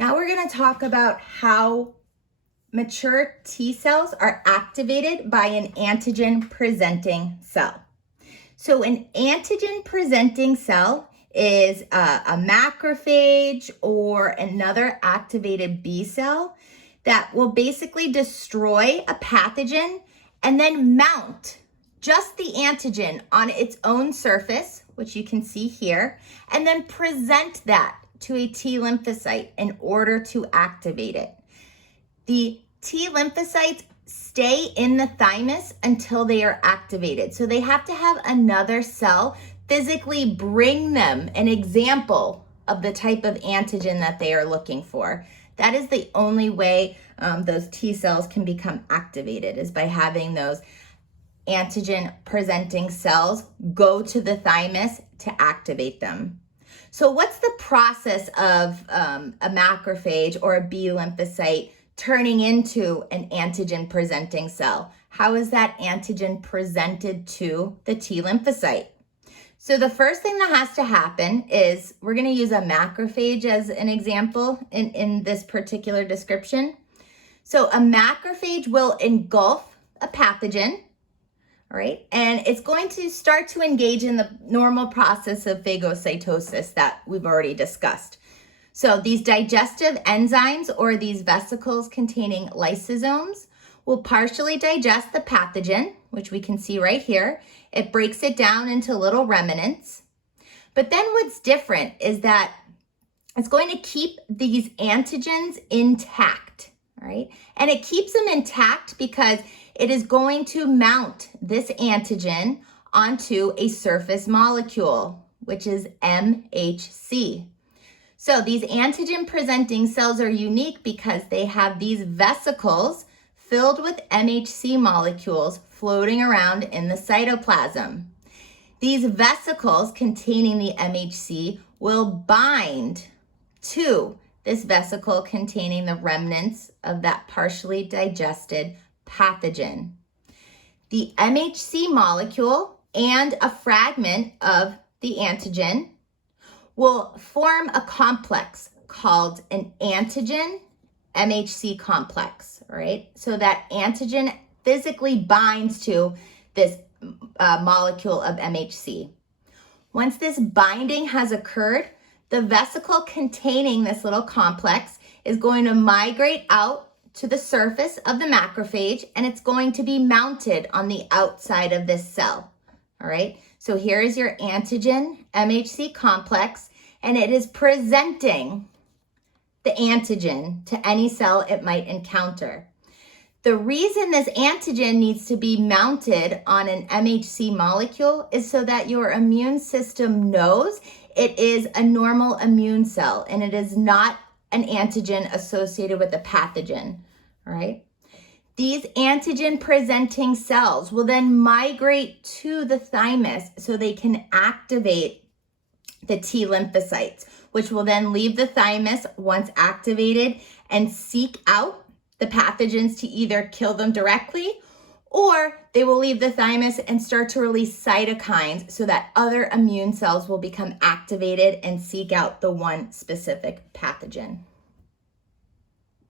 Now we're going to talk about how mature T cells are activated by an antigen presenting cell. So an antigen presenting cell is a macrophage or another activated B cell that will basically destroy a pathogen and then mount just the antigen on its own surface, which you can see here, and then present that to a T lymphocyte in order to activate it. The T lymphocytes stay in the thymus until they are activated. So they have to have another cell physically bring them an example of the type of antigen that they are looking for. That is the only way those T cells can become activated, is by having those antigen presenting cells go to the thymus to activate them. So what's the process of a macrophage or a B lymphocyte turning into an antigen presenting cell? How is that antigen presented to the T lymphocyte? So the first thing that has to happen is, we're going to use a macrophage as an example in this particular description. So a macrophage will engulf a pathogen, all right, and it's going to start to engage in the normal process of phagocytosis that we've already discussed. So these digestive enzymes, or these vesicles containing lysosomes, will partially digest the pathogen, which we can see right here. It breaks it down into little remnants. But then what's different is that it's going to keep these antigens intact, all right? And it keeps them intact because it is going to mount this antigen onto a surface molecule, which is MHC. So these antigen presenting cells are unique because they have these vesicles filled with MHC molecules floating around in the cytoplasm. These vesicles containing the MHC will bind to this vesicle containing the remnants of that partially digested pathogen. The MHC molecule and a fragment of the antigen will form a complex called an antigen MHC complex, all right? So that antigen physically binds to this molecule of MHC. Once this binding has occurred, the vesicle containing this little complex is going to migrate out to the surface of the macrophage, and it's going to be mounted on the outside of this cell, all right? So here is your antigen MHC complex, and it is presenting the antigen to any cell it might encounter. The reason this antigen needs to be mounted on an MHC molecule is so that your immune system knows it is a normal immune cell and it is not an antigen associated with a pathogen, all right? These antigen presenting cells will then migrate to the thymus so they can activate the T lymphocytes, which will then leave the thymus once activated and seek out the pathogens to either kill them directly, or they will leave the thymus and start to release cytokines so that other immune cells will become activated and seek out the one specific pathogen.